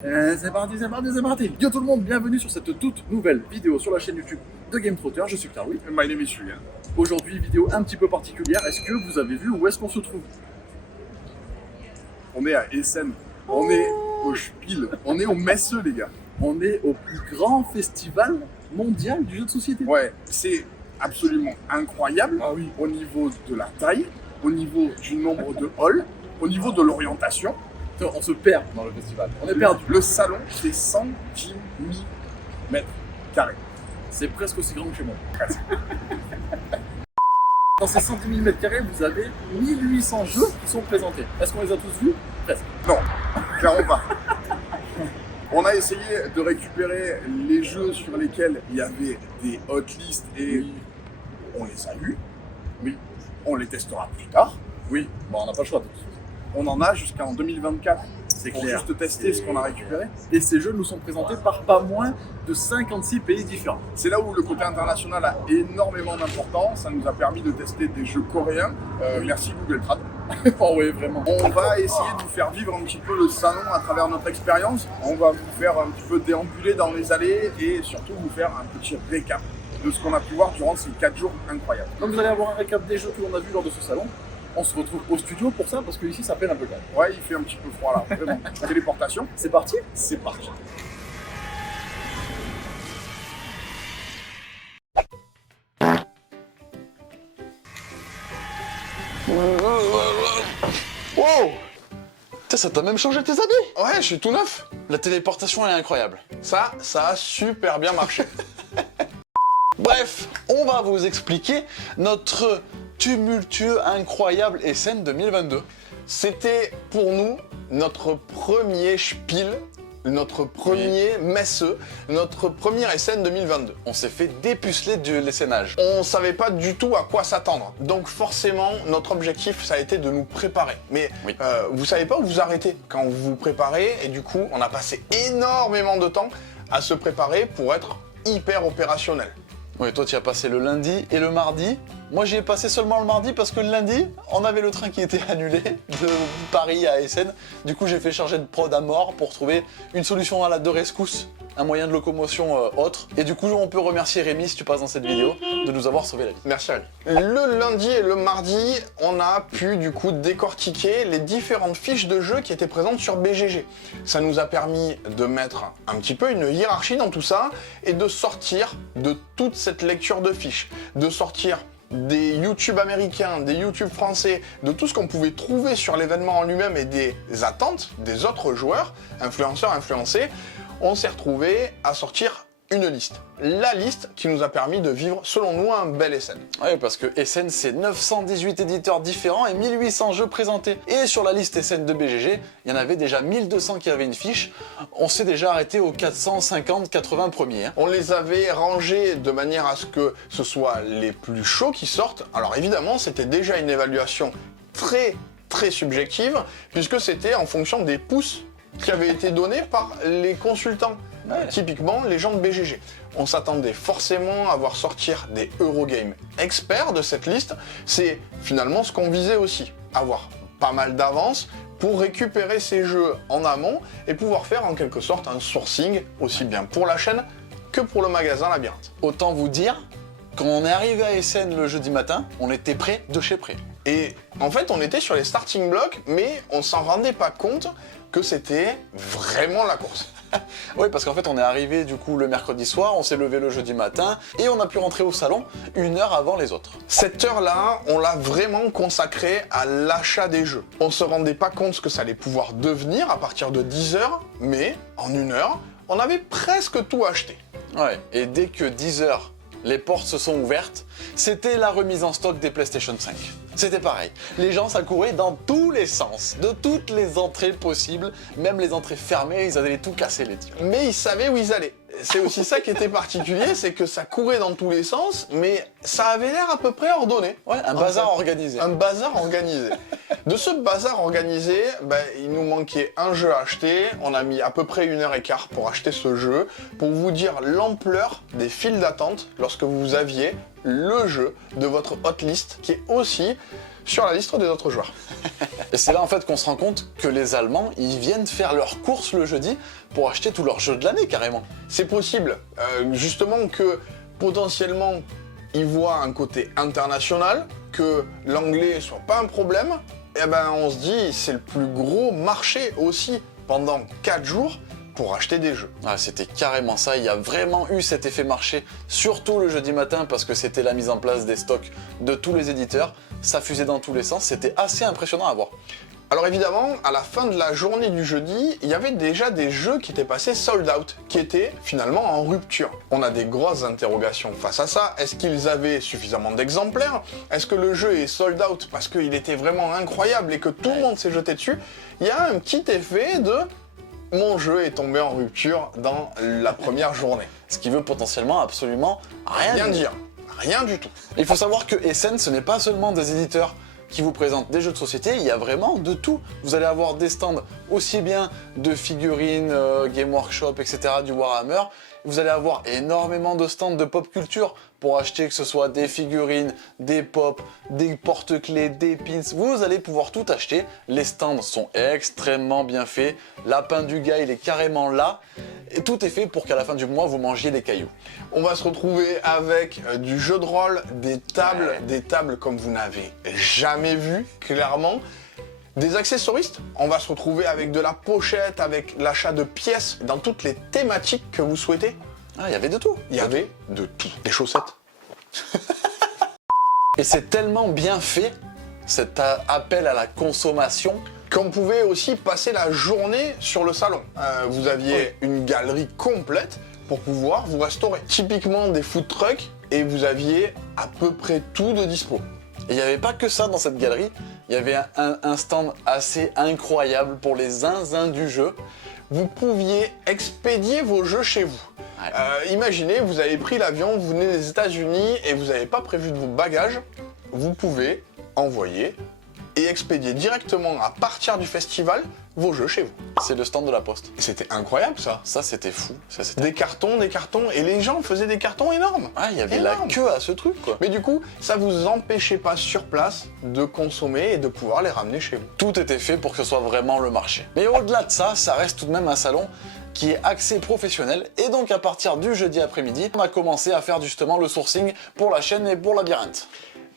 C'est parti, c'est parti, c'est parti. Yo tout le monde, bienvenue sur cette toute nouvelle vidéo sur la chaîne YouTube de Game Trotter. Je suis Claroui. My name is Julien. Aujourd'hui, vidéo un petit peu particulière. Est-ce que vous avez vu où est-ce qu'on se trouve? On est à Essen. On est au Spiel. On est au Messe, les gars. On est au plus grand festival mondial du jeu de société. Ouais, c'est absolument incroyable. Ah oui. Au niveau de la taille, au niveau du nombre de halls, au niveau de l'orientation. On se perd dans le festival. On est perdu. Le salon, c'est 110 000 mètres carrés. C'est presque aussi grand que chez moi. Dans ces 110 000 mètres carrés, vous avez 1800 jeux qui sont présentés. Est-ce qu'on les a tous vus? Presque. Non, clairement pas. On a essayé de récupérer les jeux sur lesquels il y avait des hotlists et on les a eus. Oui. On les testera plus tard. Oui. Bon, on n'a pas le choix de toute façon. On en a jusqu'en 2024. C'est Pour clair. juste tester ce qu'on a récupéré. Et ces jeux nous sont présentés par pas moins de 56 pays différents. C'est là où le côté international a énormément d'importance. Ça nous a permis de tester des jeux coréens. Merci Google Trad. Oh oui, vraiment. On va essayer de vous faire vivre un petit peu le salon à travers notre expérience. On va vous faire un petit peu déambuler dans les allées et surtout vous faire un petit récap de ce qu'on a pu voir durant ces 4 jours incroyables. Donc vous allez avoir un récap des jeux que l'on a vus lors de ce salon. On se retrouve au studio pour ça parce que ici ça peine un peu quand même. Ouais, il fait un petit peu froid là, vraiment. Téléportation, C'est parti? c'est parti. Wow! Putain, ça t'a même changé tes habits? Ouais, je suis tout neuf. La téléportation, elle est incroyable. Ça a super bien marché. Bref, on va vous expliquer notre tumultueux, incroyable Essen 2022. C'était pour nous notre premier Spiel, notre premier Messe, notre premier Essen 2022. On s'est fait dépuceler de l'essénage. On savait pas du tout à quoi s'attendre. Donc forcément, notre objectif, ça a été de nous préparer. Mais Oui. vous savez pas où vous arrêtez quand vous vous préparez. Et du coup, on a passé énormément de temps à se préparer pour être hyper opérationnel. Oui, toi, tu y as passé le lundi et le mardi. Moi, j'y ai passé seulement le mardi parce que le lundi, on avait le train qui était annulé de Paris à Essen. Du coup, j'ai fait charger de prod à mort pour trouver une solution à la de rescousse, un moyen de locomotion autre. Et du coup, on peut remercier Rémi, si tu passes dans cette vidéo, de nous avoir sauvé la vie. Merci Rémi. Le lundi et le mardi, on a pu du coup décortiquer les différentes fiches de jeu qui étaient présentes sur BGG. Ça nous a permis de mettre un petit peu une hiérarchie dans tout ça et de sortir de toute cette lecture de fiches, de sortir des YouTube américains, des YouTube français, de tout ce qu'on pouvait trouver sur l'événement en lui-même et des attentes des autres joueurs, influenceurs, influencés. On s'est retrouvé à sortir une liste. La liste qui nous a permis de vivre, selon nous, un bel Essen. Oui, parce que Essen, c'est 918 éditeurs différents et 1800 jeux présentés. Et sur la liste Essen de BGG, il y en avait déjà 1200 qui avaient une fiche. On s'est déjà arrêté aux 450-80 premiers. On les avait rangés de manière à ce que ce soit les plus chauds qui sortent. Alors évidemment, c'était déjà une évaluation très subjective, puisque c'était en fonction des pouces qui avaient été donnés par les consultants. Typiquement les gens de BGG. On s'attendait forcément à voir sortir des Eurogame experts de cette liste. C'est finalement ce qu'on visait aussi, avoir pas mal d'avance pour récupérer ces jeux en amont et pouvoir faire en quelque sorte un sourcing aussi bien pour la chaîne que pour le magasin Labyrinthe. Autant vous dire, quand on est arrivé à Essen le jeudi matin, on était prêt de chez prêt. Et en fait, on était sur les starting blocks, mais on s'en rendait pas compte que c'était vraiment la course. Oui, parce qu'en fait, on est arrivé du coup le mercredi soir, on s'est levé le jeudi matin et on a pu rentrer au salon 1 heure avant les autres. Cette heure-là, on l'a vraiment consacrée à l'achat des jeux. On se rendait pas compte ce que ça allait pouvoir devenir à partir de 10 heures, mais en 1 heure, on avait presque tout acheté. Ouais, et dès que 10 heures, les portes se sont ouvertes, c'était la remise en stock des PlayStation 5. C'était pareil. Les gens, ça courait dans tous les sens, de toutes les entrées possibles, même les entrées fermées, ils allaient tout casser les types. Mais ils savaient où ils allaient. C'est aussi ça qui était particulier, c'est que ça courait dans tous les sens, mais ça avait l'air à peu près ordonné. Ouais, un bazar organisé. Un bazar organisé. De ce bazar organisé, il nous manquait un jeu à acheter. On a mis à peu près 1 heure et quart pour acheter ce jeu, pour vous dire l'ampleur des files d'attente lorsque vous aviez le jeu de votre hotlist, qui est aussi sur la liste des autres joueurs. Et c'est là en fait qu'on se rend compte que les Allemands, ils viennent faire leurs courses le jeudi pour acheter tous leurs jeux de l'année carrément. C'est possible, justement que potentiellement ils voient un côté international, que l'anglais soit pas un problème, et ben on se dit c'est le plus gros marché aussi pendant 4 jours pour acheter des jeux. Ah, c'était carrément ça, il y a vraiment eu cet effet marché, surtout le jeudi matin parce que c'était la mise en place des stocks de tous les éditeurs, ça fusait dans tous les sens, c'était assez impressionnant à voir. Alors évidemment, à la fin de la journée du jeudi, il y avait déjà des jeux qui étaient passés sold out, qui étaient finalement en rupture. On a des grosses interrogations face à ça. Est-ce qu'ils avaient suffisamment d'exemplaires? Est-ce que le jeu est sold out parce qu'il était vraiment incroyable et que tout le monde s'est jeté dessus? Il y a un petit effet de mon jeu est tombé en rupture dans la première journée. Ce qui veut potentiellement absolument rien dire. Rien du tout. Il faut savoir que Essen, ce n'est pas seulement des éditeurs qui vous présentent des jeux de société, il y a vraiment de tout. Vous allez avoir des stands aussi bien de figurines, Game Workshop, etc., du Warhammer. Vous allez avoir énormément de stands de pop culture pour acheter que ce soit des figurines, des pop, des porte-clés, des pins. Vous allez pouvoir tout acheter. Les stands sont extrêmement bien faits. Lapin du gars, il est carrément là. Et tout est fait pour qu'à la fin du mois, vous mangiez des cailloux. On va se retrouver avec du jeu de rôle, des tables comme vous n'avez jamais vu, clairement. Des accessoristes, on va se retrouver avec de la pochette, avec l'achat de pièces dans toutes les thématiques que vous souhaitez. Ah, il y avait de tout. Il y avait de tout. Des chaussettes. Et c'est tellement bien fait, cet appel à la consommation, qu'on pouvait aussi passer la journée sur le salon. Vous aviez une galerie complète pour pouvoir vous restaurer. Typiquement des food trucks, et vous aviez à peu près tout de dispo. Et il n'y avait pas que ça dans cette galerie, il y avait un stand assez incroyable pour les zinzins du jeu. Vous pouviez expédier vos jeux chez vous. Ouais. Imaginez, vous avez pris l'avion, vous venez des États-Unis et vous n'avez pas prévu de vos bagages. Vous pouvez envoyer et expédier directement à partir du festival vos jeux chez vous. C'est le stand de la Poste. Et c'était incroyable ça. Ça c'était fou. Ça, c'était... Des cartons, et les gens faisaient des cartons énormes. Ah, il y avait Énorme. la queue à ce truc quoi. Mais du coup, ça vous empêchait pas sur place de consommer et de pouvoir les ramener chez vous. Tout était fait pour que ce soit vraiment le marché. Mais au-delà de ça, ça reste tout de même un salon qui est axé professionnel. Et donc à partir du jeudi après-midi, on a commencé à faire justement le sourcing pour la chaîne et pour Labyrinthe.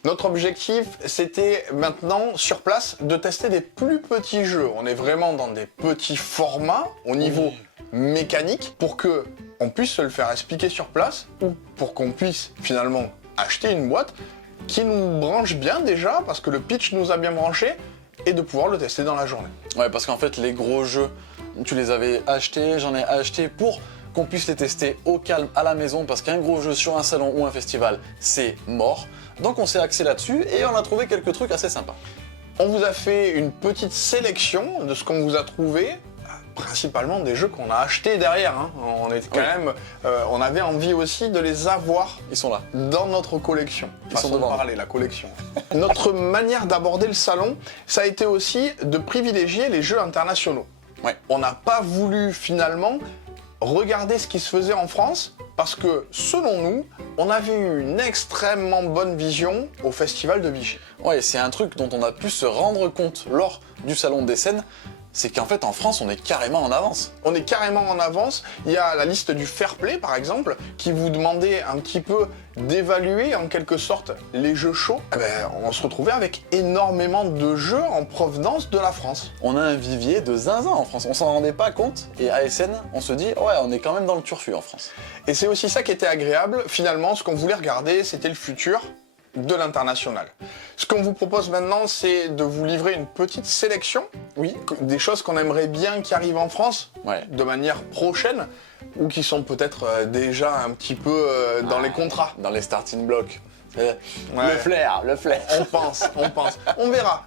Notre objectif, c'était maintenant, sur place, de tester des plus petits jeux. On est vraiment dans des petits formats au niveau mécanique pour que on puisse se le faire expliquer sur place ou pour qu'on puisse finalement acheter une boîte qui nous branche bien déjà parce que le pitch nous a bien branché et de pouvoir le tester dans la journée. Ouais, parce qu'en fait, les gros jeux, tu les avais achetés, j'en ai acheté pour qu'on puisse les tester au calme à la maison parce qu'un gros jeu sur un salon ou un festival, c'est mort. Donc on s'est axé là-dessus et on a trouvé quelques trucs assez sympas. On vous a fait une petite sélection de ce qu'on vous a trouvé, principalement des jeux qu'on a achetés derrière. Hein. On est quand même, on avait envie aussi de les avoir. Ils sont là. Dans notre collection. Ils sont devant nous. La collection. Notre manière d'aborder le salon, ça a été aussi de privilégier les jeux internationaux. Ouais. On n'a pas voulu finalement regarder ce qui se faisait en France parce que, selon nous, on avait eu une extrêmement bonne vision au Festival de Vichy. Ouais, c'est un truc dont on a pu se rendre compte lors du salon d'Essen, c'est qu'en fait en France on est carrément en avance. On est carrément en avance. Il y a la liste du fair play par exemple, qui vous demandait un petit peu d'évaluer en quelque sorte les jeux chauds. Eh ben, on se retrouvait avec énormément de jeux en provenance de la France. On a un vivier de zinzin en France, on s'en rendait pas compte et à Essen on se dit ouais on est quand même dans le turfu en France. Et c'est aussi ça qui était agréable, finalement ce qu'on voulait regarder c'était le futur de l'international. Ce qu'on vous propose maintenant, c'est de vous livrer une petite sélection, Oui. des choses qu'on aimerait bien qui arrivent en France, Ouais. de manière prochaine, ou qui sont peut-être déjà un petit peu dans les contrats. Dans les starting blocks. Ouais. Le flair. On pense. On verra.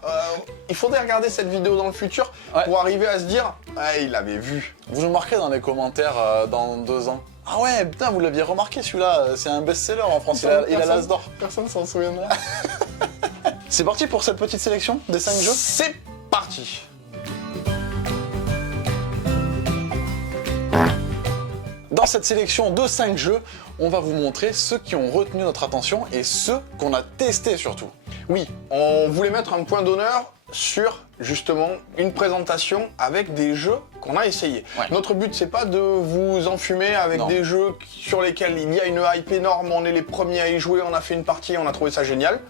Il faudrait regarder cette vidéo dans le futur pour arriver à se dire « Ah, il l'avait vu ». Vous nous marquerez dans les commentaires dans 2 ans. Ah ouais, putain, vous l'aviez remarqué celui-là, c'est un best-seller en France, il a l'as d'or. Personne s'en souviendra. C'est parti pour cette petite sélection des 5 jeux. C'est parti. Dans cette sélection de 5 jeux, on va vous montrer ceux qui ont retenu notre attention et ceux qu'on a testés surtout. Oui, on voulait mettre un point d'honneur sur justement une présentation avec des jeux qu'on a essayés. Ouais. Notre but c'est pas de vous enfumer avec Non. des jeux sur lesquels il y a une hype énorme, on est les premiers à y jouer, on a fait une partie, on a trouvé ça génial.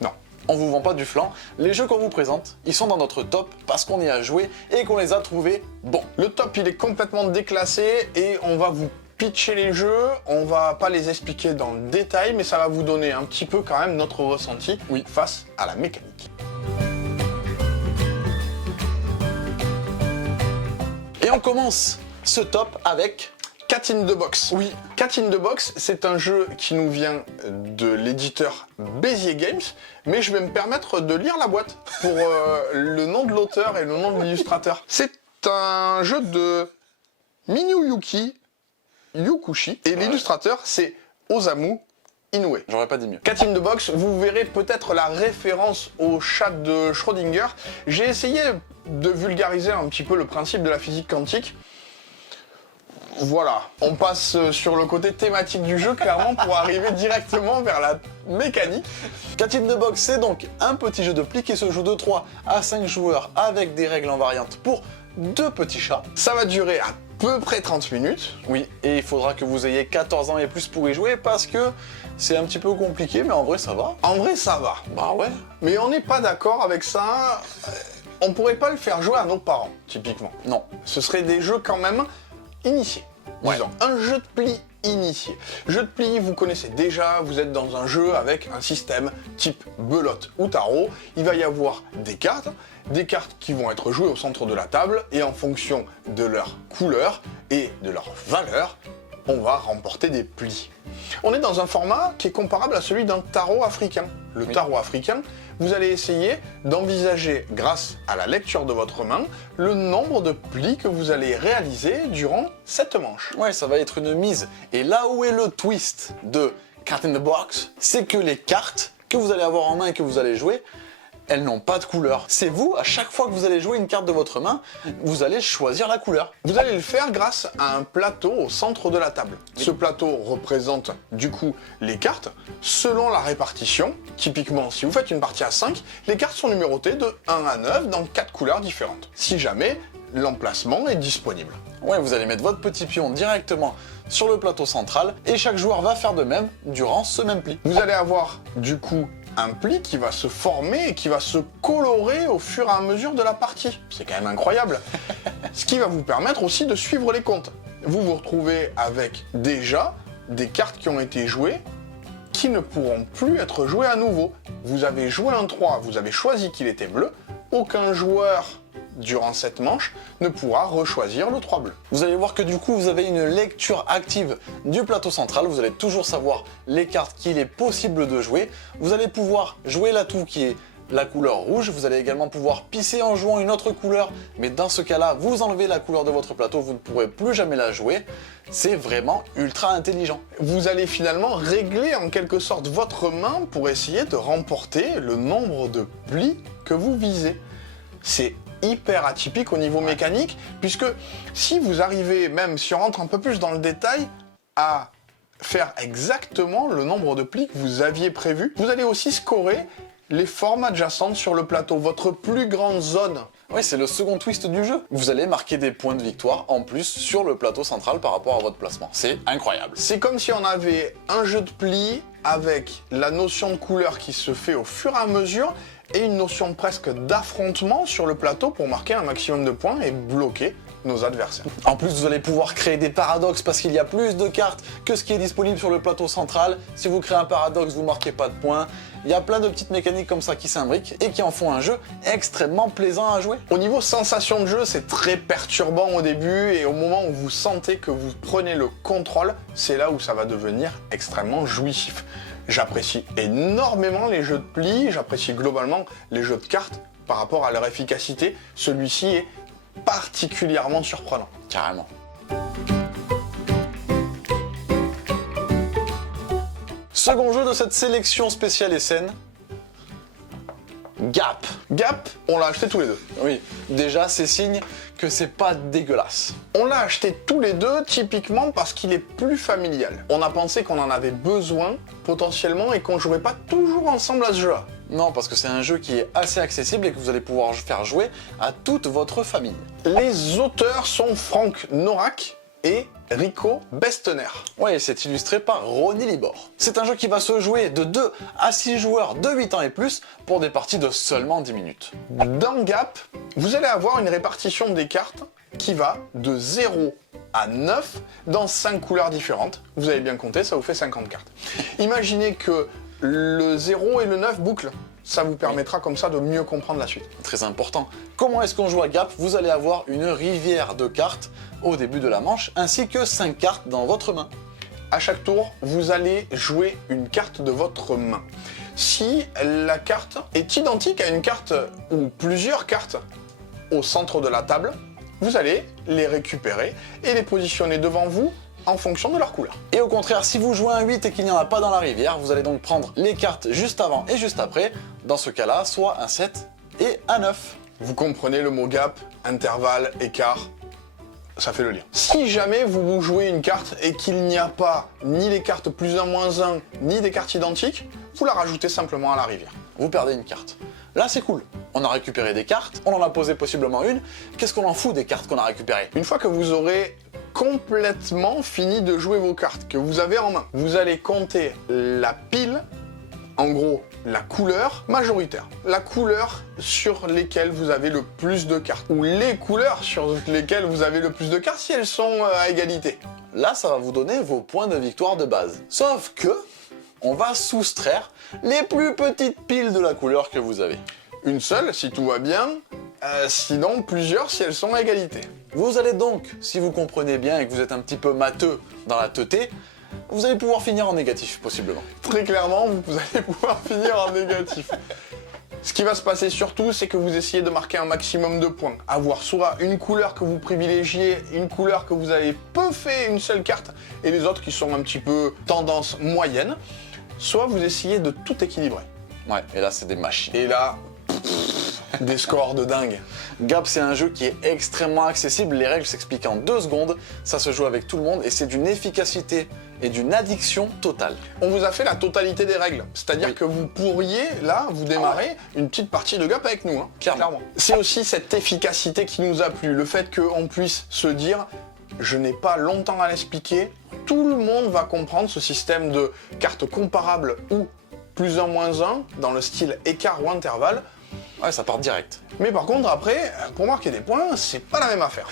Non. On vous vend pas du flan. Les jeux qu'on vous présente, ils sont dans notre top parce qu'on y a joué et qu'on les a trouvés bons. Le top il est complètement déclassé et on va vous pitcher les jeux, on va pas les expliquer dans le détail, mais ça va vous donner un petit peu quand même notre ressenti face à la mécanique. Et on commence ce top avec... Cat in the Box. Oui. Cat in the Box, c'est un jeu qui nous vient de l'éditeur Bézier Games, mais je vais me permettre de lire la boîte pour le nom de l'auteur et le nom de l'illustrateur. C'est un jeu de Minuyuki Yukushi et l'illustrateur c'est Osamu Inoue. J'aurais pas dit mieux. Cat in the Box, vous verrez peut-être la référence au chat de Schrödinger. J'ai essayé de vulgariser un petit peu le principe de la physique quantique. Voilà, on passe sur le côté thématique du jeu clairement pour arriver directement vers la mécanique. Cat in the Box, c'est donc un petit jeu de pli qui se joue de 3 à 5 joueurs avec des règles en variante pour 2 petits chats. Ça va durer à peu près 30 minutes. Oui, et il faudra que vous ayez 14 ans et plus pour y jouer parce que c'est un petit peu compliqué, mais en vrai ça va. En vrai ça va, Bah ouais. mais on n'est pas d'accord avec ça. On pourrait pas le faire jouer à nos parents, typiquement. Non. Ce serait des jeux quand même initiés. Ouais. Disons, un jeu de pli initié. Jeu de pli, vous connaissez déjà, vous êtes dans un jeu avec un système type belote ou tarot. Il va y avoir des cartes qui vont être jouées au centre de la table et en fonction de leur couleur et de leur valeur, on va remporter des plis. On est dans un format qui est comparable à celui d'un tarot africain. Le tarot africain, vous allez essayer d'envisager, grâce à la lecture de votre main, le nombre de plis que vous allez réaliser durant cette manche. Ouais, ça va être une mise. Et là où est le twist de Cat in the Box, c'est que les cartes que vous allez avoir en main et que vous allez jouer, elles n'ont pas de couleur. C'est vous, à chaque fois que vous allez jouer une carte de votre main, vous allez choisir la couleur. Vous allez le faire grâce à un plateau au centre de la table. Ce plateau représente du coup les cartes selon la répartition. Typiquement, si vous faites une partie à 5, les cartes sont numérotées de 1 à 9 dans 4 couleurs différentes. Si jamais l'emplacement est disponible. Ouais, vous allez mettre votre petit pion directement sur le plateau central et chaque joueur va faire de même durant ce même pli. Vous allez avoir du coup un pli qui va se former et qui va se colorer au fur et à mesure de la partie. C'est quand même incroyable. Ce qui va vous permettre aussi de suivre les comptes. Vous vous retrouvez avec déjà des cartes qui ont été jouées qui ne pourront plus être jouées à nouveau. Vous avez joué un 3, vous avez choisi qu'il était bleu, aucun joueur durant cette manche ne pourra rechoisir le 3 bleu. Vous allez voir que du coup vous avez une lecture active du plateau central, vous allez toujours savoir les cartes qu'il est possible de jouer, vous allez pouvoir jouer l'atout qui est la couleur rouge, vous allez également pouvoir pisser en jouant une autre couleur, mais dans ce cas-là, vous enlevez la couleur de votre plateau, vous ne pourrez plus jamais la jouer. C'est vraiment ultra intelligent. Vous allez finalement régler en quelque sorte votre main pour essayer de remporter le nombre de plis que vous visez. C'est hyper atypique au niveau mécanique, puisque si vous arrivez, même si on rentre un peu plus dans le détail, à faire exactement le nombre de plis que vous aviez prévu, vous allez aussi scorer les formes adjacentes sur le plateau, votre plus grande zone. Oui, c'est le second twist du jeu. Vous allez marquer des points de victoire en plus sur le plateau central par rapport à votre placement. C'est incroyable. C'est comme si on avait un jeu de plis avec la notion de couleur qui se fait au fur et à mesure et une notion presque d'affrontement sur le plateau pour marquer un maximum de points et bloquer nos adversaires. En plus, vous allez pouvoir créer des paradoxes parce qu'il y a plus de cartes que ce qui est disponible sur le plateau central. Si vous créez un paradoxe, vous marquez pas de points. Il y a plein de petites mécaniques comme ça qui s'imbriquent et qui en font un jeu extrêmement plaisant à jouer. Au niveau sensation de jeu, c'est très perturbant au début et au moment où vous sentez que vous prenez le contrôle, c'est là où ça va devenir extrêmement jouissif. J'apprécie énormément les jeux de plis, j'apprécie globalement les jeux de cartes par rapport à leur efficacité. Celui-ci est particulièrement surprenant. Carrément. Second jeu de cette sélection spéciale SN, Gap. Gap, on l'a acheté tous les deux. Oui, déjà c'est signe que c'est pas dégueulasse. On l'a acheté tous les deux typiquement parce qu'il est plus familial. On a pensé qu'on en avait besoin potentiellement et qu'on jouerait pas toujours ensemble à ce jeu-là. Non, parce que c'est un jeu qui est assez accessible et que vous allez pouvoir faire jouer à toute votre famille. Les auteurs sont Frank Norak et Rico Bestener. Ouais, c'est illustré par Ronnie Libor. C'est un jeu qui va se jouer de 2 à 6 joueurs de 8 ans et plus pour des parties de seulement 10 minutes. Dans Gap, vous allez avoir une répartition des cartes qui va de 0 à 9 dans 5 couleurs différentes. Vous avez bien compté, ça vous fait 50 cartes. Imaginez que le 0 et le 9 bouclent. Ça vous permettra comme ça de mieux comprendre la suite. Très important. Comment est-ce qu'on joue à Gap? Vous allez avoir une rivière de cartes au début de la manche, ainsi que 5 cartes dans votre main. À chaque tour, vous allez jouer une carte de votre main. Si la carte est identique à une carte ou plusieurs cartes au centre de la table, vous allez les récupérer et les positionner devant vous en fonction de leur couleur. Et au contraire, si vous jouez un 8 et qu'il n'y en a pas dans la rivière, vous allez donc prendre les cartes juste avant et juste après. Dans ce cas-là, soit un 7 et un 9. Vous comprenez le mot gap, intervalle, écart, ça fait le lien. Si jamais vous jouez une carte et qu'il n'y a pas ni les cartes plus 1, moins 1, ni des cartes identiques, vous la rajoutez simplement à la rivière. Vous perdez une carte. Là, c'est cool. On a récupéré des cartes, on en a posé possiblement une. Qu'est-ce qu'on en fout des cartes qu'on a récupérées? Une fois que vous aurez complètement fini de jouer vos cartes que vous avez en main, vous allez compter la pile, en gros la couleur majoritaire, la couleur sur lesquelles vous avez le plus de cartes, ou les couleurs sur lesquelles vous avez le plus de cartes si elles sont à égalité. Là, ça va vous donner vos points de victoire de base. Sauf que, on va soustraire les plus petites piles de la couleur que vous avez. Une seule si tout va bien, sinon plusieurs si elles sont à égalité. Vous allez donc, si vous comprenez bien et que vous êtes un petit peu matheux dans la teuté, vous allez pouvoir finir en négatif, possiblement. Très clairement, vous allez pouvoir finir en négatif. Ce qui va se passer surtout, c'est que vous essayez de marquer un maximum de points. Avoir soit une couleur que vous privilégiez, une couleur que vous avez puffer une seule carte, et les autres qui sont un petit peu tendance moyenne, soit vous essayez de tout équilibrer. Ouais, et là, c'est des machines. Et là, des scores de dingue. Gap, c'est un jeu qui est extrêmement accessible, les règles s'expliquent en 2 secondes, ça se joue avec tout le monde et c'est d'une efficacité et d'une addiction totale. On vous a fait la totalité des règles, c'est-à-dire Oui. que vous pourriez, là, vous démarrer une petite partie de Gap avec nous, hein, Clairement. C'est aussi cette efficacité qui nous a plu, le fait qu'on puisse se dire, je n'ai pas longtemps à l'expliquer, tout le monde va comprendre ce système de cartes comparables ou plus 1, moins 1, dans le style écart ou intervalle. Ouais, ça part direct. Mais par contre, après, pour marquer des points, c'est pas la même affaire.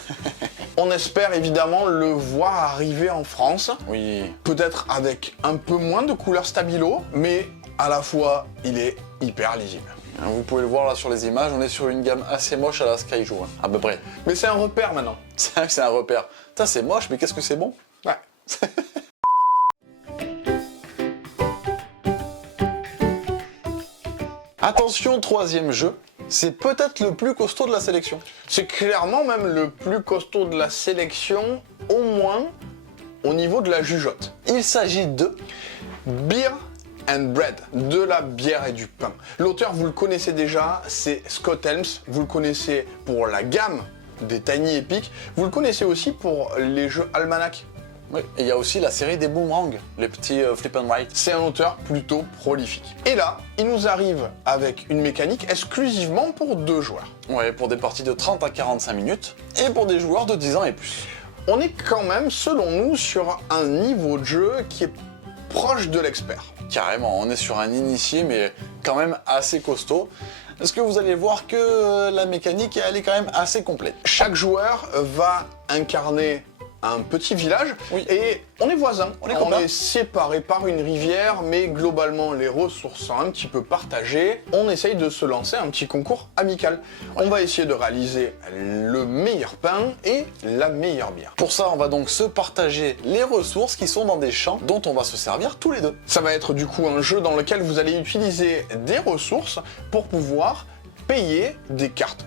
On espère évidemment le voir arriver en France, Oui. peut-être avec un peu moins de couleurs stabilo, mais à la fois, il est hyper lisible. Vous pouvez le voir là sur les images, on est sur une gamme assez moche à la Skyjo, hein, à peu près. Mais c'est un repère maintenant. C'est vrai que c'est un repère. Putain, c'est moche, mais qu'est-ce que c'est bon? Ouais. Attention, 3e jeu, c'est peut-être le plus costaud de la sélection. C'est clairement même le plus costaud de la sélection, au moins au niveau de la jugeote. Il s'agit de... Beer and Bread, de la bière et du pain. L'auteur, vous le connaissez déjà, c'est Scott Helms. Vous le connaissez pour la gamme des Tiny Epic. Vous le connaissez aussi pour les jeux Almanac. Oui, et il y a aussi la série des Boomerang, les petits flip and write. C'est un auteur plutôt prolifique. Et là, il nous arrive avec une mécanique exclusivement pour 2 joueurs. Ouais, pour des parties de 30 à 45 minutes, et pour des joueurs de 10 ans et plus. On est quand même, selon nous, sur un niveau de jeu qui est proche de l'expert. Carrément, on est sur un initié, mais quand même assez costaud. Parce que vous allez voir que la mécanique, elle est quand même assez complète. Chaque joueur va incarner un petit village, Oui. et on est voisins, On est copains. séparés par une rivière, mais globalement les ressources sont un petit peu partagées. On essaye de se lancer un petit concours amical. On va essayer de réaliser le meilleur pain et la meilleure bière. Pour ça, on va donc se partager les ressources qui sont dans des champs dont on va se servir tous les deux. Ça va être du coup un jeu dans lequel vous allez utiliser des ressources pour pouvoir payer des cartes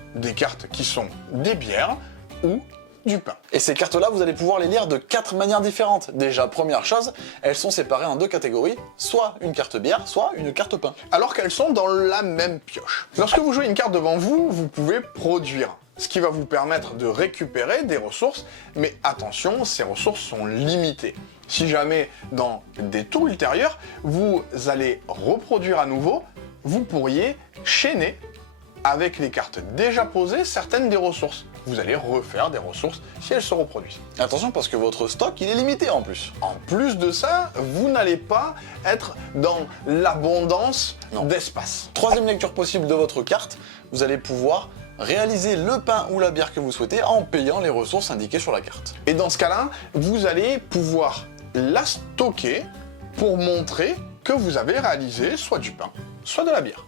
qui sont des bières ou du pain. Et ces cartes-là, vous allez pouvoir les lire de 4 manières différentes. Déjà, première chose, elles sont séparées en 2 catégories, soit une carte bière, soit une carte pain. Alors qu'elles sont dans la même pioche. Lorsque vous jouez une carte devant vous, vous pouvez produire, ce qui va vous permettre de récupérer des ressources, mais attention, ces ressources sont limitées. Si jamais, dans des tours ultérieurs, vous allez reproduire à nouveau, vous pourriez chaîner avec les cartes déjà posées certaines des ressources. Vous allez refaire des ressources si elles se reproduisent. Attention parce que votre stock il est limité en plus. En plus de ça, vous n'allez pas être dans l'abondance d'espace. Troisième lecture possible de votre carte, vous allez pouvoir réaliser le pain ou la bière que vous souhaitez en payant les ressources indiquées sur la carte. Et dans ce cas-là, vous allez pouvoir la stocker pour montrer que vous avez réalisé soit du pain, soit de la bière.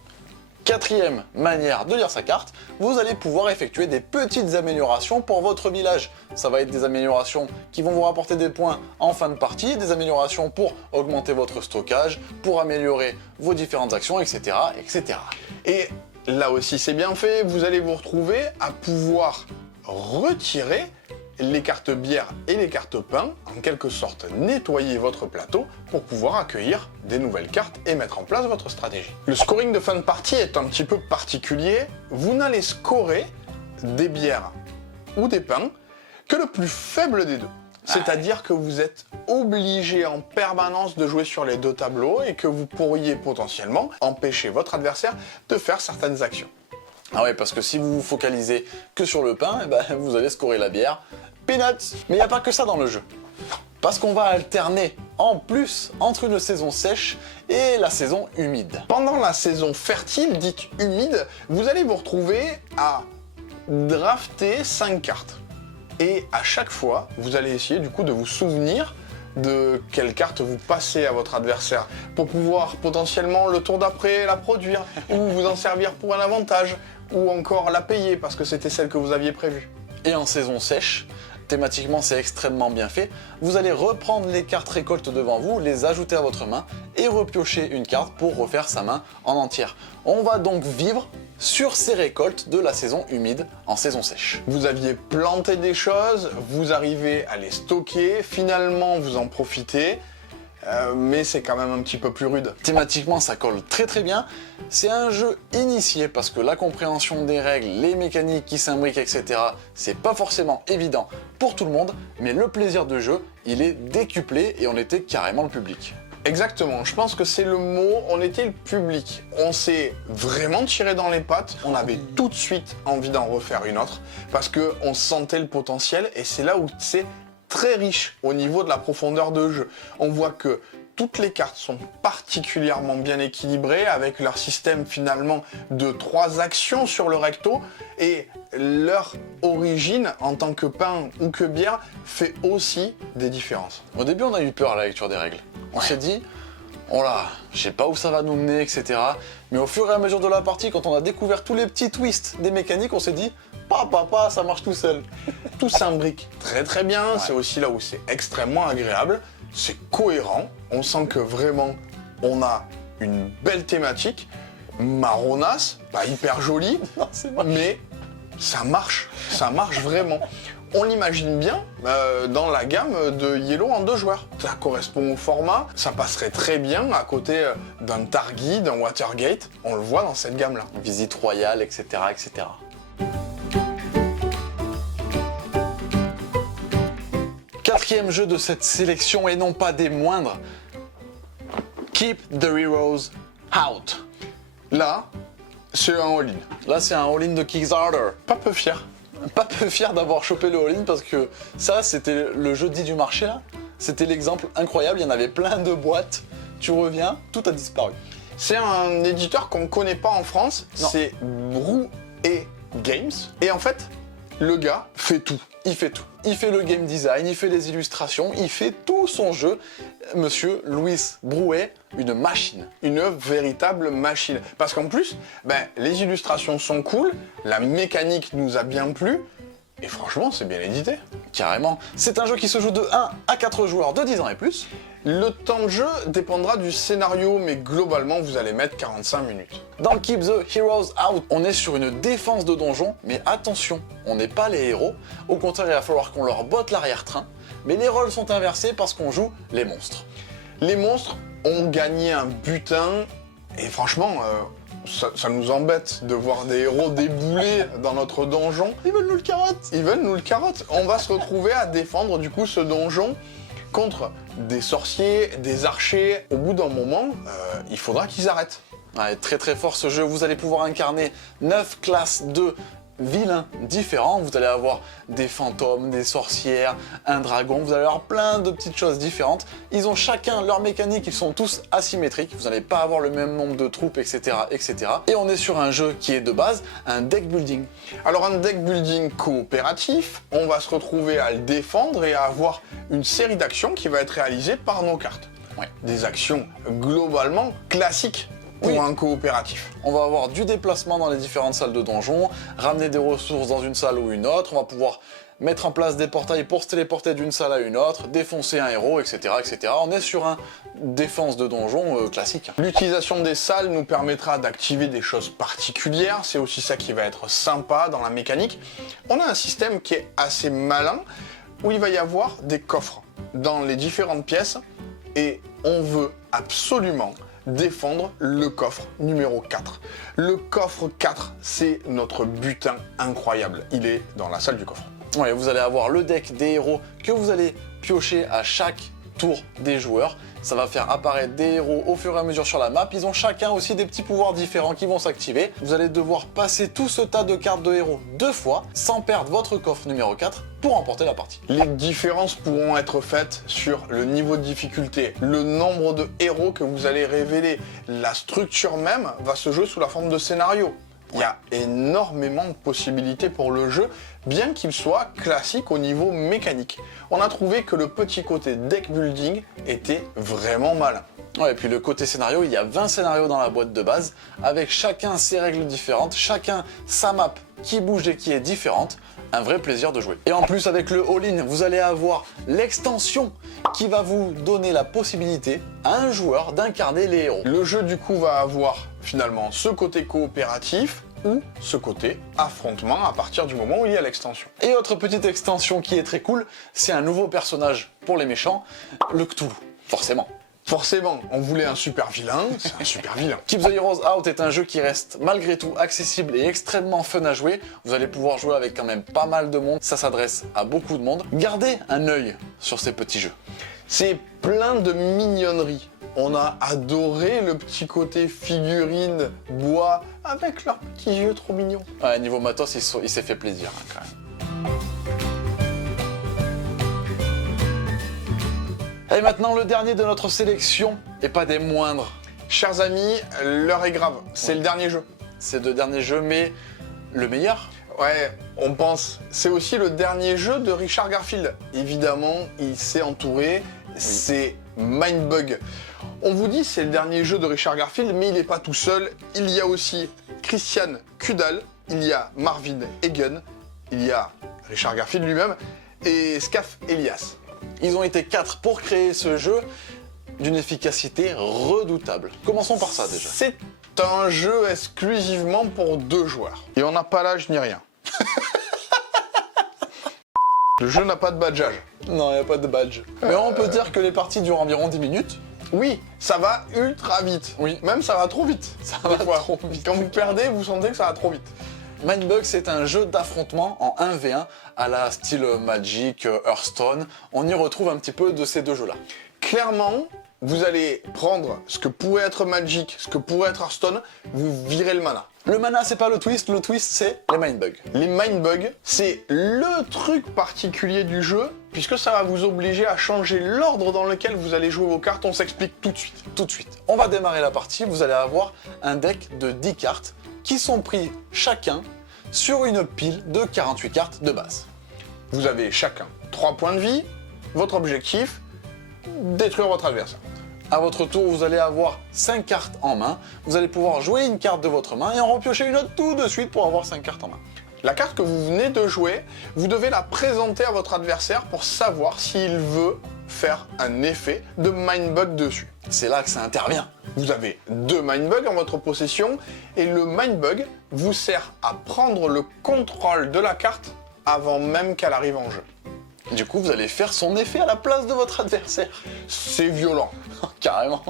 Quatrième manière de lire sa carte, vous allez pouvoir effectuer des petites améliorations pour votre village. Ça va être des améliorations qui vont vous rapporter des points en fin de partie, des améliorations pour augmenter votre stockage, pour améliorer vos différentes actions, etc. etc. Et là aussi c'est bien fait, vous allez vous retrouver à pouvoir retirer les cartes bière et les cartes pain, en quelque sorte nettoyer votre plateau pour pouvoir accueillir des nouvelles cartes et mettre en place votre stratégie. Le scoring de fin de partie est un petit peu particulier, vous n'allez scorer des bières ou des pains que le plus faible des deux. C'est-à-dire que vous êtes obligé en permanence de jouer sur les deux tableaux et que vous pourriez potentiellement empêcher votre adversaire de faire certaines actions. Ah ouais, parce que si vous vous focalisez que sur le pain, eh ben, vous allez scorer la bière. Peanuts. Mais il n'y a pas que ça dans le jeu. Parce qu'on va alterner en plus entre une saison sèche et la saison humide. Pendant la saison fertile, dite humide, vous allez vous retrouver à drafter 5 cartes. Et à chaque fois, vous allez essayer du coup de vous souvenir de quelle carte vous passez à votre adversaire pour pouvoir potentiellement le tour d'après la produire ou vous en servir pour un avantage ou encore la payer parce que c'était celle que vous aviez prévue. Et en saison sèche, thématiquement c'est extrêmement bien fait, vous allez reprendre les cartes récoltes devant vous, les ajouter à votre main et repiocher une carte pour refaire sa main en entière. On va donc vivre sur ces récoltes de la saison humide en saison sèche. Vous aviez planté des choses, vous arrivez à les stocker, finalement vous en profitez, mais c'est quand même un petit peu plus rude. Thématiquement ça colle très très bien, c'est un jeu initié parce que la compréhension des règles, les mécaniques qui s'imbriquent, etc. c'est pas forcément évident pour tout le monde, mais le plaisir de jeu il est décuplé et on était carrément le public. Exactement, je pense que c'est le mot, on était le public. On s'est vraiment tiré dans les pattes, on avait tout de suite envie d'en refaire une autre, parce qu'on sentait le potentiel, et c'est là où c'est très riche au niveau de la profondeur de jeu. On voit que toutes les cartes sont particulièrement bien équilibrées, avec leur système finalement de 3 actions sur le recto, et leur origine en tant que pain ou que bière fait aussi des différences. Au début on a eu peur à la lecture des règles. On s'est dit, oh là, je sais pas où ça va nous mener, etc. Mais au fur et à mesure de la partie, quand on a découvert tous les petits twists des mécaniques, on s'est dit, papa, ça marche tout seul. Tout s'imbrique très très bien, c'est aussi là où c'est extrêmement agréable, c'est cohérent, on sent que vraiment on a une belle thématique, marronasse, pas hyper jolie, Non, c'est moche. mais ça marche vraiment. On l'imagine bien dans la gamme de Yellow en 2 joueurs. Ça correspond au format, ça passerait très bien à côté d'un Targi, d'un Watergate, on le voit dans cette gamme-là. Visite royale, etc., etc. Quatrième jeu de cette sélection, et non pas des moindres, Keep the Heroes Out. Là, c'est un all-in. Là, c'est un all-in de Kickstarter. Pas peu fier. Pas peu fier d'avoir chopé le all-in parce que ça, c'était le jeudi du marché là. C'était l'exemple incroyable, il y en avait plein de boîtes. Tu reviens, tout a disparu. C'est un éditeur qu'on ne connaît pas en France, Non. c'est Brew et Games. Et en fait, le gars fait tout. Il fait tout. Il fait le game design, il fait les illustrations, il fait tout son jeu. Monsieur Louis Brouet, une machine. Une véritable machine. Parce qu'en plus, les illustrations sont cool, la mécanique nous a bien plu, et franchement, c'est bien édité. Carrément. C'est un jeu qui se joue de 1 à 4 joueurs de 10 ans et plus. Le temps de jeu dépendra du scénario, mais globalement, vous allez mettre 45 minutes. Dans Keep the Heroes Out, on est sur une défense de donjon, mais attention, on n'est pas les héros. Au contraire, il va falloir qu'on leur botte l'arrière-train. Mais les rôles sont inversés parce qu'on joue les monstres. Les monstres ont gagné un butin, et franchement, ça nous embête de voir des héros débouler dans notre donjon. Ils veulent nous le carotte. Ils veulent nous le carotte. On va se retrouver à défendre du coup ce donjon contre des sorciers, des archers. Au bout d'un moment, il faudra qu'ils arrêtent. Ouais, très très fort ce jeu, vous allez pouvoir incarner 9 classes de vilains différents, vous allez avoir des fantômes, des sorcières, un dragon, vous allez avoir plein de petites choses différentes. Ils ont chacun leur mécanique, ils sont tous asymétriques, vous n'allez pas avoir le même nombre de troupes, etc., etc. Et on est sur un jeu qui est de base un deck building. Alors un deck building coopératif, on va se retrouver à le défendre et à avoir une série d'actions qui va être réalisée par nos cartes. Ouais. Des actions globalement classiques pour Oui. un coopératif. On va avoir du déplacement dans les différentes salles de donjons, ramener des ressources dans une salle ou une autre, on va pouvoir mettre en place des portails pour se téléporter d'une salle à une autre, défoncer un héros, etc., etc. On est sur un défense de donjon classique. L'utilisation des salles nous permettra d'activer des choses particulières, c'est aussi ça qui va être sympa dans la mécanique. On a un système qui est assez malin, où il va y avoir des coffres dans les différentes pièces, et on veut absolument défendre le coffre numéro 4. Le coffre 4, c'est notre butin incroyable. Il est dans la salle du coffre. Ouais, vous allez avoir le deck des héros que vous allez piocher à chaque tour des joueurs. Ça va faire apparaître des héros au fur et à mesure sur la map. Ils ont chacun aussi des petits pouvoirs différents qui vont s'activer. Vous allez devoir passer tout ce tas de cartes de héros 2 fois sans perdre votre coffre numéro 4 pour remporter la partie. Les différences pourront être faites sur le niveau de difficulté, le nombre de héros que vous allez révéler. La structure même va se jouer sous la forme de scénario. Il y a énormément de possibilités pour le jeu, bien qu'il soit classique au niveau mécanique. On a trouvé que le petit côté deck building était vraiment malin. Ouais, et puis le côté scénario, il y a 20 scénarios dans la boîte de base, avec chacun ses règles différentes, chacun sa map qui bouge et qui est différente. Un vrai plaisir de jouer. Et en plus, avec le all-in, vous allez avoir l'extension qui va vous donner la possibilité à un joueur d'incarner les héros. Le jeu du coup va avoir finalement ce côté coopératif ou ce côté affrontement à partir du moment où il y a l'extension. Et autre petite extension qui est très cool, c'est un nouveau personnage pour les méchants, le Cthulhu, forcément. Forcément, on voulait un super vilain, c'est un super vilain. Keep the Heroes Out est un jeu qui reste malgré tout accessible et extrêmement fun à jouer. Vous allez pouvoir jouer avec quand même pas mal de monde, ça s'adresse à beaucoup de monde. Gardez un œil sur ces petits jeux. C'est plein de mignonneries. On a adoré le petit côté figurine, bois, avec leurs petits yeux trop mignons. Ouais, niveau matos, il s'est fait plaisir hein, quand même. Et maintenant, le dernier de notre sélection, et pas des moindres. Chers amis, l'heure est grave, c'est le dernier jeu. C'est le dernier jeu, mais le meilleur. Ouais, on pense. C'est aussi le dernier jeu de Richard Garfield. Évidemment, il s'est entouré, c'est Mindbug. On vous dit c'est le dernier jeu de Richard Garfield, mais il n'est pas tout seul. Il y a aussi Christian Kudal, il y a Marvin Egan, il y a Richard Garfield lui-même et Scaf Elias. Ils ont été 4 pour créer ce jeu d'une efficacité redoutable. Commençons par ça déjà. C'est un jeu exclusivement pour 2 joueurs. Et on n'a pas l'âge ni rien. Le jeu n'a pas de badgeage. Non, il n'y a pas de badge. Mais on peut dire que les parties durent environ 10 minutes. Oui, ça va ultra vite. Oui. Même ça va trop vite. Ça Des va fois. trop vite. Quand vous perdez, vous sentez que ça va trop vite. Mindbug, c'est un jeu d'affrontement en 1v1 à la style Magic, Hearthstone. On y retrouve un petit peu de ces deux jeux-là. Clairement, vous allez prendre ce que pourrait être Magic, ce que pourrait être Hearthstone, vous virez le mana. Le mana, c'est pas le twist c'est les Mindbugs. Les Mindbugs, c'est le truc particulier du jeu, puisque ça va vous obliger à changer l'ordre dans lequel vous allez jouer vos cartes. On s'explique tout de suite. Tout de suite. On va démarrer la partie, vous allez avoir un deck de 10 cartes qui sont pris chacun sur une pile de 48 cartes de base. Vous avez chacun 3 points de vie. Votre objectif, détruire votre adversaire. À votre tour, vous allez avoir 5 cartes en main. Vous allez pouvoir jouer une carte de votre main et en repiocher une autre tout de suite pour avoir 5 cartes en main. La carte que vous venez de jouer, vous devez la présenter à votre adversaire pour savoir s'il veut faire un effet de Mindbug dessus. C'est là que ça intervient. Vous avez 2 Mindbugs en votre possession et le Mindbug vous sert à prendre le contrôle de la carte avant même qu'elle arrive en jeu. Du coup, vous allez faire son effet à la place de votre adversaire. C'est violent. Carrément.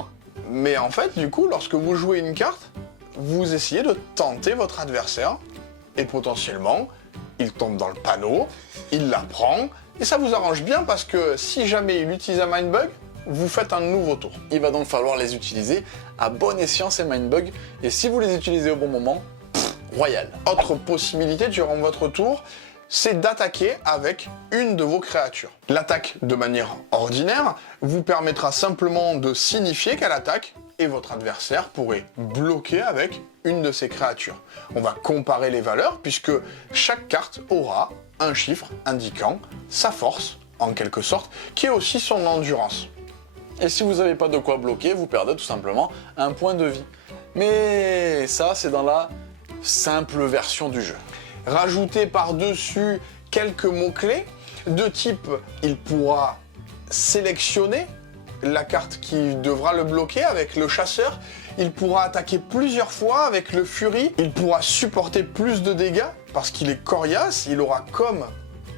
Mais en fait, du coup, lorsque vous jouez une carte, vous essayez de tenter votre adversaire et potentiellement, il tombe dans le panneau, il la prend et ça vous arrange bien parce que si jamais il utilise un Mindbug, vous faites un nouveau tour. Il va donc falloir les utiliser à bon escient ces Mindbug, et si vous les utilisez au bon moment, royal. Autre possibilité durant votre tour, c'est d'attaquer avec une de vos créatures. L'attaque de manière ordinaire vous permettra simplement de signifier qu'elle attaque et votre adversaire pourrait bloquer avec une de ses créatures. On va comparer les valeurs puisque chaque carte aura un chiffre indiquant sa force, en quelque sorte, qui est aussi son endurance. Et si vous n'avez pas de quoi bloquer, vous perdez tout simplement un point de vie. Mais ça, c'est dans la simple version du jeu. Rajouter par-dessus quelques mots-clés de type il pourra sélectionner la carte qui devra le bloquer avec le chasseur, il pourra attaquer plusieurs fois avec le furie, il pourra supporter plus de dégâts parce qu'il est coriace, il aura comme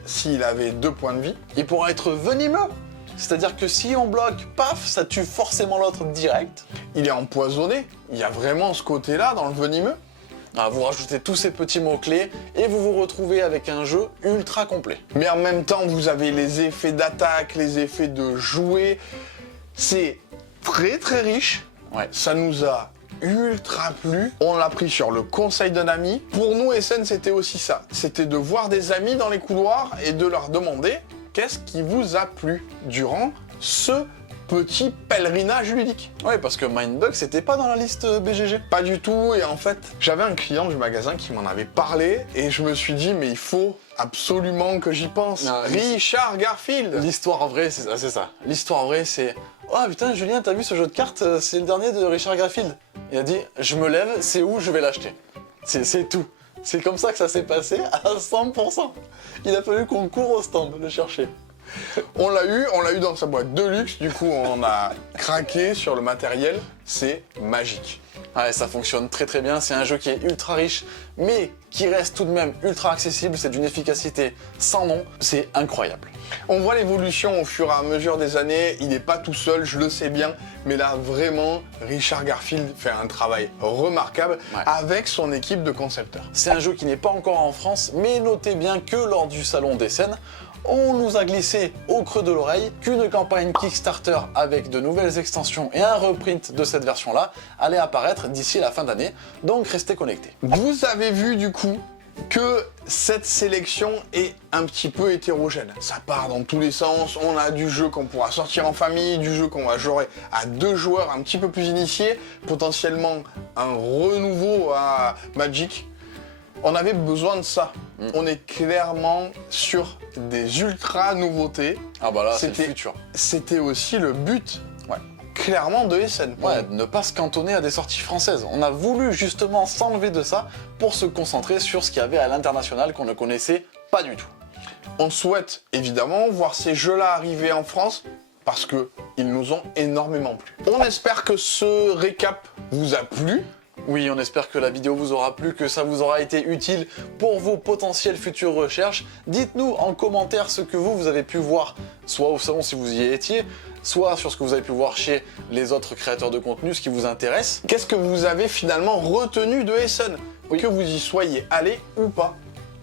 s'il avait 2 points de vie. Il pourra être venimeux, c'est-à-dire que si on bloque, paf, ça tue forcément l'autre direct. Il est empoisonné, il y a vraiment ce côté-là dans le venimeux. Ah, vous rajoutez tous ces petits mots-clés et vous vous retrouvez avec un jeu ultra complet. Mais en même temps, vous avez les effets d'attaque, les effets de jouer. C'est très très riche. Ouais. Ça nous a ultra plu. On l'a pris sur le conseil d'un ami. Pour nous, SN, c'était aussi ça. C'était de voir des amis dans les couloirs et de leur demander qu'est-ce qui vous a plu durant ce petit pèlerinage ludique. Ouais, parce que Mindbug, c'était pas dans la liste BGG. Pas du tout, et en fait, j'avais un client du magasin qui m'en avait parlé, et je me suis dit, mais il faut absolument que j'y pense. Non, Richard Garfield. L'histoire vraie, c'est ça. L'histoire vraie, c'est « Oh putain, Julien, t'as vu ce jeu de cartes? C'est le dernier de Richard Garfield. » Il a dit « Je me lève, c'est où je vais l'acheter. » C'est tout. C'est comme ça que ça s'est passé à 100%. Il a fallu qu'on court au stand le chercher. On l'a eu dans sa boîte de luxe, du coup on a craqué sur le matériel, c'est magique. Ouais, ça fonctionne très très bien, c'est un jeu qui est ultra riche, mais qui reste tout de même ultra accessible, c'est d'une efficacité sans nom, c'est incroyable. On voit l'évolution au fur et à mesure des années, il n'est pas tout seul, je le sais bien, mais là vraiment, Richard Garfield fait un travail remarquable avec son équipe de concepteurs. C'est un jeu qui n'est pas encore en France, mais notez bien que lors du salon d'Essen, on nous a glissé au creux de l'oreille qu'une campagne Kickstarter avec de nouvelles extensions et un reprint de cette version-là allait apparaître d'ici la fin d'année, donc restez connectés. Vous avez vu du coup que cette sélection est un petit peu hétérogène. Ça part dans tous les sens, on a du jeu qu'on pourra sortir en famille, du jeu qu'on va jouer à 2 joueurs un petit peu plus initiés, potentiellement un renouveau à Magic. On avait besoin de ça. On est clairement sur des ultra nouveautés. Ah bah là, c'est le futur. C'était aussi le but, clairement, de SN. Ouais, ne pas se cantonner à des sorties françaises. On a voulu justement s'enlever de ça pour se concentrer sur ce qu'il y avait à l'international qu'on ne connaissait pas du tout. On souhaite évidemment voir ces jeux-là arriver en France parce qu'ils nous ont énormément plu. On espère que ce récap vous a plu. Oui, on espère que la vidéo vous aura plu, que ça vous aura été utile pour vos potentielles futures recherches. Dites-nous en commentaire ce que vous avez pu voir, soit au salon si vous y étiez, soit sur ce que vous avez pu voir chez les autres créateurs de contenu, ce qui vous intéresse. Qu'est-ce que vous avez finalement retenu de Essen, que vous y soyez allé ou pas.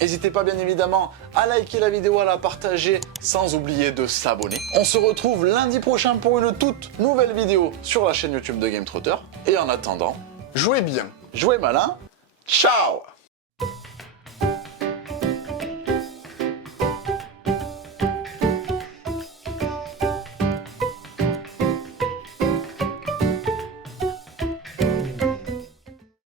N'hésitez pas bien évidemment à liker la vidéo, à la partager, sans oublier de s'abonner. On se retrouve lundi prochain pour une toute nouvelle vidéo sur la chaîne YouTube de Game Trotter. Et en attendant, Jouez bien. jouez malin. Ciao.